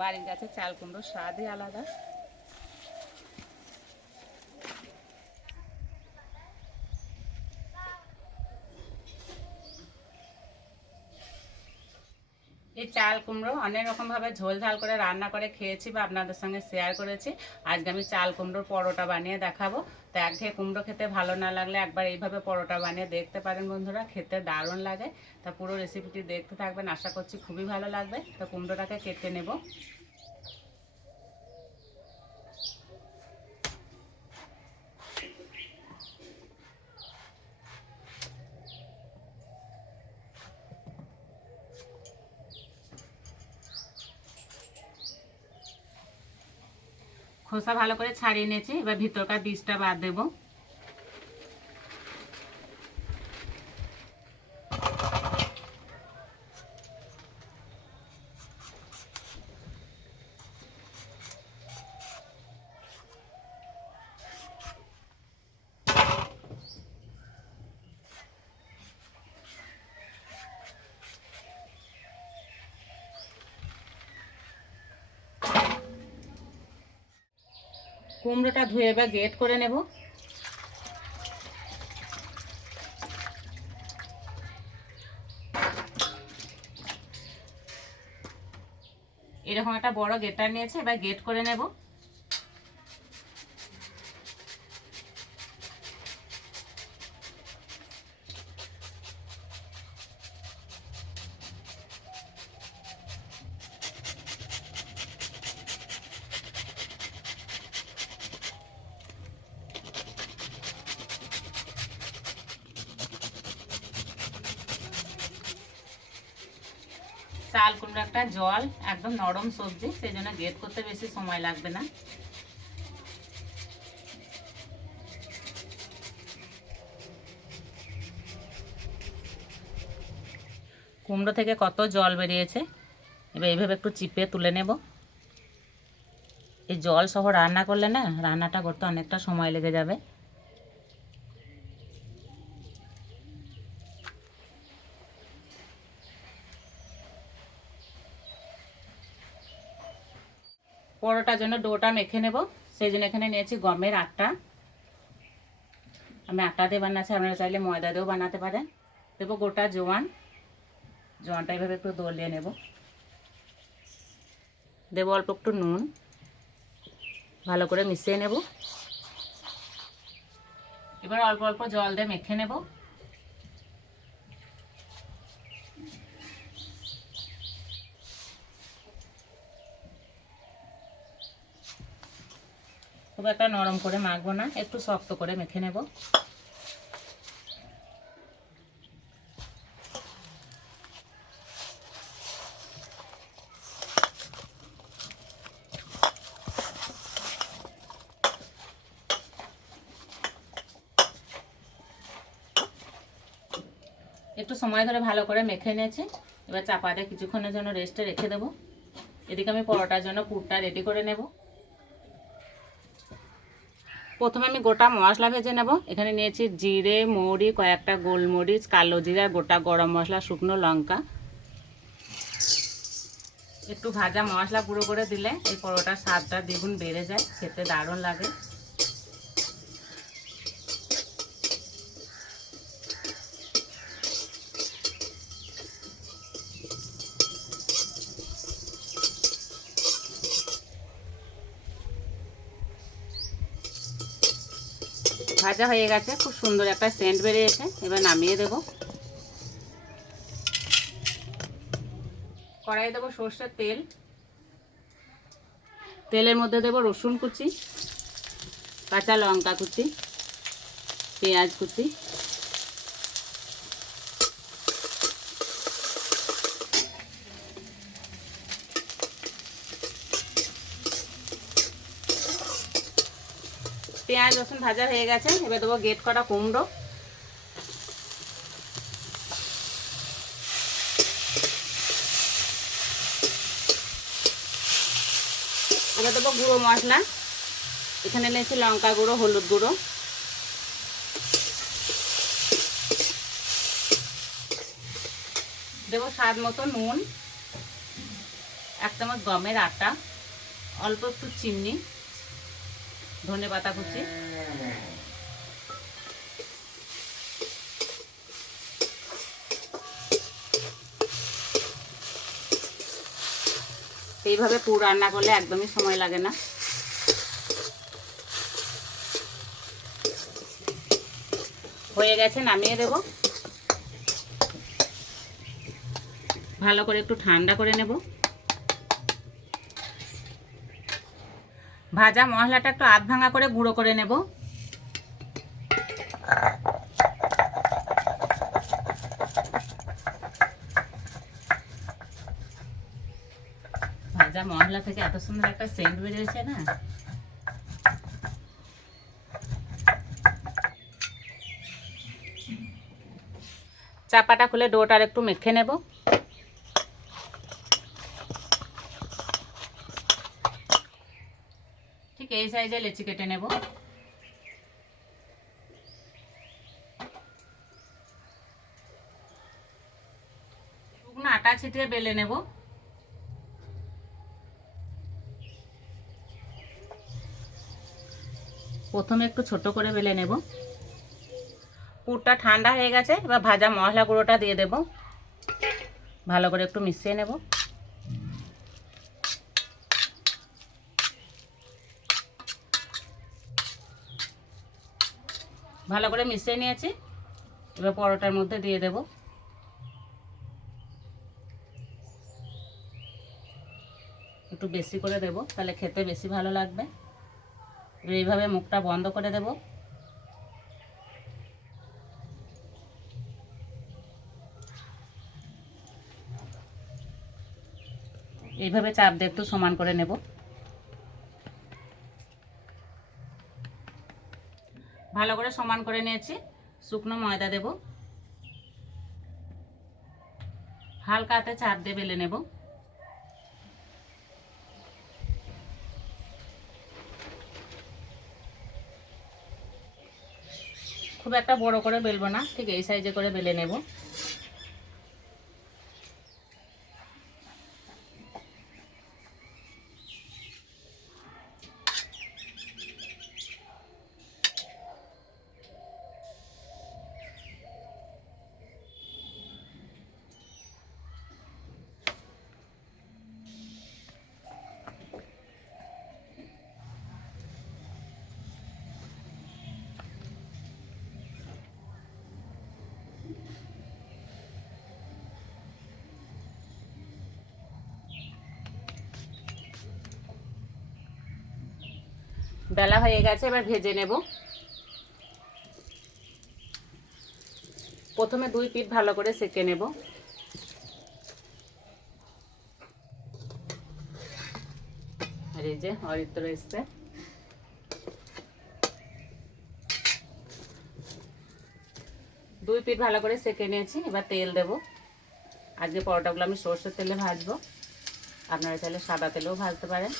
বাড়ির গাছে চাল কুমড়োর স্বাদই আলাদা। এই চাল কুমড়ো অনেক রকমভাবে ঝোল ঝাল করে রান্না করে খেয়েছি বা আপনাদের সঙ্গে শেয়ার করেছি। আজকে আমি চাল কুমড়োর পরোটা বানিয়ে দেখাবো। তো একঘেয়ে কুমড়ো খেতে ভালো না লাগলে একবার এইভাবে পরোটা বানিয়ে দেখতে পারেন বন্ধুরা, খেতে দারুণ লাগে। তা পুরো রেসিপিটি দেখতে থাকবেন, আশা করছি খুবই ভালো লাগবে। তো কুমড়োটাকে কেটে নেব। খোসা ভালো করে ছাড়িয়ে নিয়েছি, এবার ভিতরকার বীজটা বাদ দেবো। কুমড়োটা ধুয়ে এবার গ্রেট করে নেব। এরকম একটা বড় গ্রেটার নিয়েছে, এবার গ্রেট করে নেব। চাল কুমড়ো একটা জল একদম নরম সবজি, সেই জন্য গ্রেট করতে বেশি সময় লাগবে না। কুমড়ো থেকে কত জল বেরিয়েছে, এবার এইভাবে একটু চিপে তুলে নেব। এই জল সহ রান্না করলে না রান্নাটা করতে অনেকটা সময় লেগে যাবে। পরোটার জন্য ডোটা মেখে নেব, সেই জন্য এখানে নিয়েছি গমের আটা। আমি আটা দিয়ে বানাচ্ছি, আপনারা চাইলে ময়দা দিয়েও বানাতে পারেন। দেবো গোটা জোয়ান, জোয়ানটা এইভাবে একটু দলিয়ে নেব। দেবো অল্প একটু নুন, ভালো করে মিশিয়ে নেব। এবার অল্প অল্প জল দিয়ে মেখে নেব। খুব একটা নরম করে মাখবো না, একটু শক্ত করে মেখে নেব। একটু সময় ধরে ভালো করে মেখে নিয়েছি, এবার চাপা দিয়ে কিছুক্ষণের জন্য রেস্টে রেখে দেবো। এদিকে আমি পরোটার জন্য পুরটা রেডি করে নেব। প্রথমে আমি গোটা মশলা ভেজে নেব। এখানে নিয়েছি জিরে, মৌরি, কয়েকটা গোলমরিচ, কালো জিরা, গোটা গরম মশলা, শুকনো লঙ্কা। একটু ভাজা মশলা গুঁড়ো করে দিলে এই পরোটার স্বাদটা দ্বিগুণ বেড়ে যায়, খেতে দারুণ লাগে। ভাজা হয়ে গেছে, খুব সুন্দর একটা সেন্ট বেরিয়েছে, এবার নামিয়ে দেব। কড়াইয়ে দেবো সর্ষের তেল, তেলের মধ্যে দেবো রসুন কুচি, কাঁচা লঙ্কা কুচি, পেঁয়াজ কুচি, পেঁয়াজ রসুন ভাজা হয়ে গেছে, এবার দেবো গ্রেট করা কুমড়ো। এবার দেবো গুঁড়ো মশলা, এখানে নিয়েছি লঙ্কা গুঁড়ো, হলুদ গুঁড়ো, দেবো স্বাদ মতো নুন, 1 চামচ গমের আটা, অল্প একটু চিনি, ধনেপাতা কুচি, এইভাবে পুরো রান্না করলে একদমই সময় লাগে না। হয়ে গেছে, নামিয়ে দেব। ভালো করে একটু ঠান্ডা করে নেব। ভাজা মশলাটা একটু আধ ভাঙা করে গুঁড়ো করে নেব। ভাজা মশলা থেকে এত সুন্দর একটা সেন্ট বেরিয়েছে না। চাপাটা খুলে ডোটা আর একটু মেখে নেব। ঠিক এই সাইজে লেচি কেটে নেব। শুকনো আটা ছিটিয়ে বেলে নেব। প্রথমে একটু ছোট করে বেলে নেব। পুরটা ঠান্ডা হয়ে গেছে, এবার ভাজা মশলা গুঁড়োটা দিয়ে দেব। ভালো করে একটু মিশিয়ে নেব। ভালো করে মিশিয়ে নিয়েছি, এবার পরোটার মধ্যে দিয়ে দেব। একটু বেশি করে দেব, তাহলে খেতে বেশি ভালো লাগবে। এইভাবে মুখটা বন্ধ করে দেব। এইভাবে চাপ দিয়ে একটু সমান করে নেব। ভালো করে সমান করে নিয়েছি। শুকনো ময়দা দেব। হালকা হাতে চাপ দিয়ে বেলে নেব। খুব একটা বড় করে বেলবো না, ঠিক এই সাইজে করে বেলে নেব। বেলা হয়ে গেছে, এবার ভেজে নেব। প্রথমে 2 পিঠ ভালো করে সেঁকে নেব। আর এই যে অরিত্র এসছে। 2 পিঠ ভালো করে সেঁকে নিয়েছি, এবার তেল দেব। আজকে পরোটাগুলো আমি সরষের তেলে ভাজবো, আপনারা চাইলে সাদা তেলেও ভাজতে পারেন।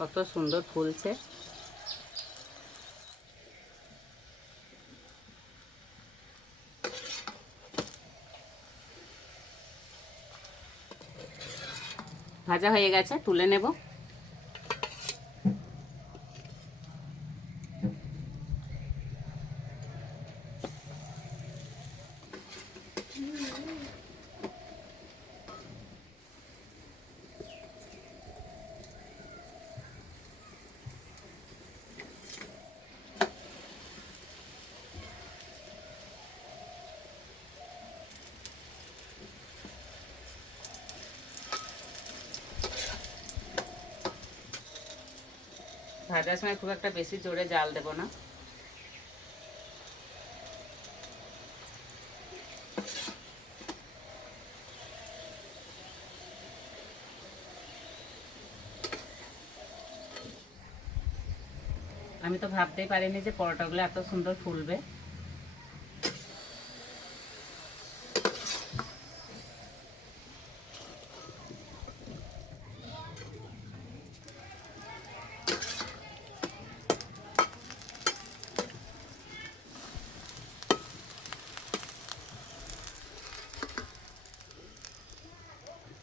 কত সুন্দর ফুলছে। ভাজা হয়ে গেছে, তুলে নেব। ভাজার সময় খুব একটা বেশি জোরে জাল দেব না। আমি তো ভাবতেই পারিনি যে পরোটাগুলো এত সুন্দর ফুলবে।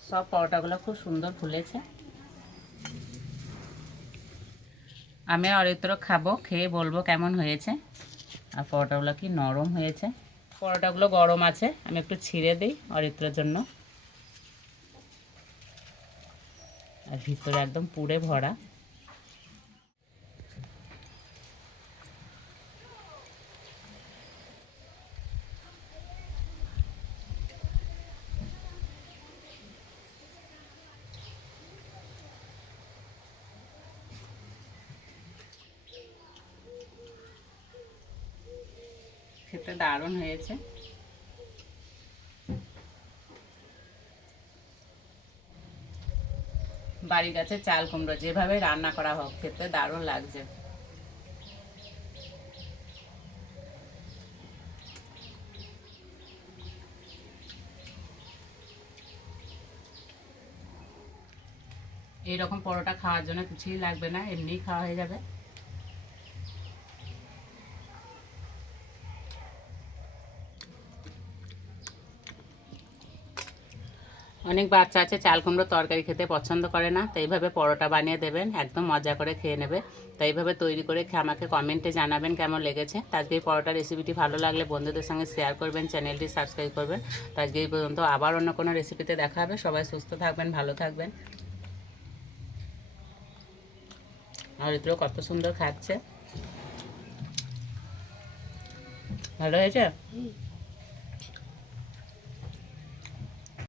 সব পরোটাগুলো খুব সুন্দর ফুলেছে। আমি অরিত্র খাবো, খেয়ে বলবো কেমন হয়েছে। আর পরোটাগুলো কি নরম হয়েছে। পরোটাগুলো গরম আছে, আমি একটু ছিঁড়ে দিই অরিত্রের জন্য। আর ভিতরে একদম পুড়ে ভরা। খেতে দারুণ হয়েছে। বাড়ি গাছে চাল কুমড়ো যেভাবে রান্না করা হোক খেতে দারুণ লাগছে। এইরকম পরোটা খাওয়ার জন্য কিছুই লাগবে না, এমনিই খাওয়া হয়ে যাবে। অনেক বাচ্চা আছে চাল কুমড়োর তরকারি খেতে পছন্দ করে না, তো এইভাবে পরোটা বানিয়ে দেবেন, একদম মজা করে খেয়ে নেবে। তো এইভাবে তৈরি করে খেয়ে আমাকে কমেন্টে জানাবেন কেমন লেগেছে। তো আজকে এই পরোটা রেসিপিটি ভালো লাগলে বন্ধুদের সঙ্গে শেয়ার করবেন, চ্যানেলটি সাবস্ক্রাইব করবেন। তো আজকে এই পর্যন্ত, আবার অন্য কোনো রেসিপিতে দেখা হবে। সবাই সুস্থ থাকবেন, ভালো থাকবেন। আর এগুলো কত সুন্দর খাচ্ছে, ভালো হয়েছে।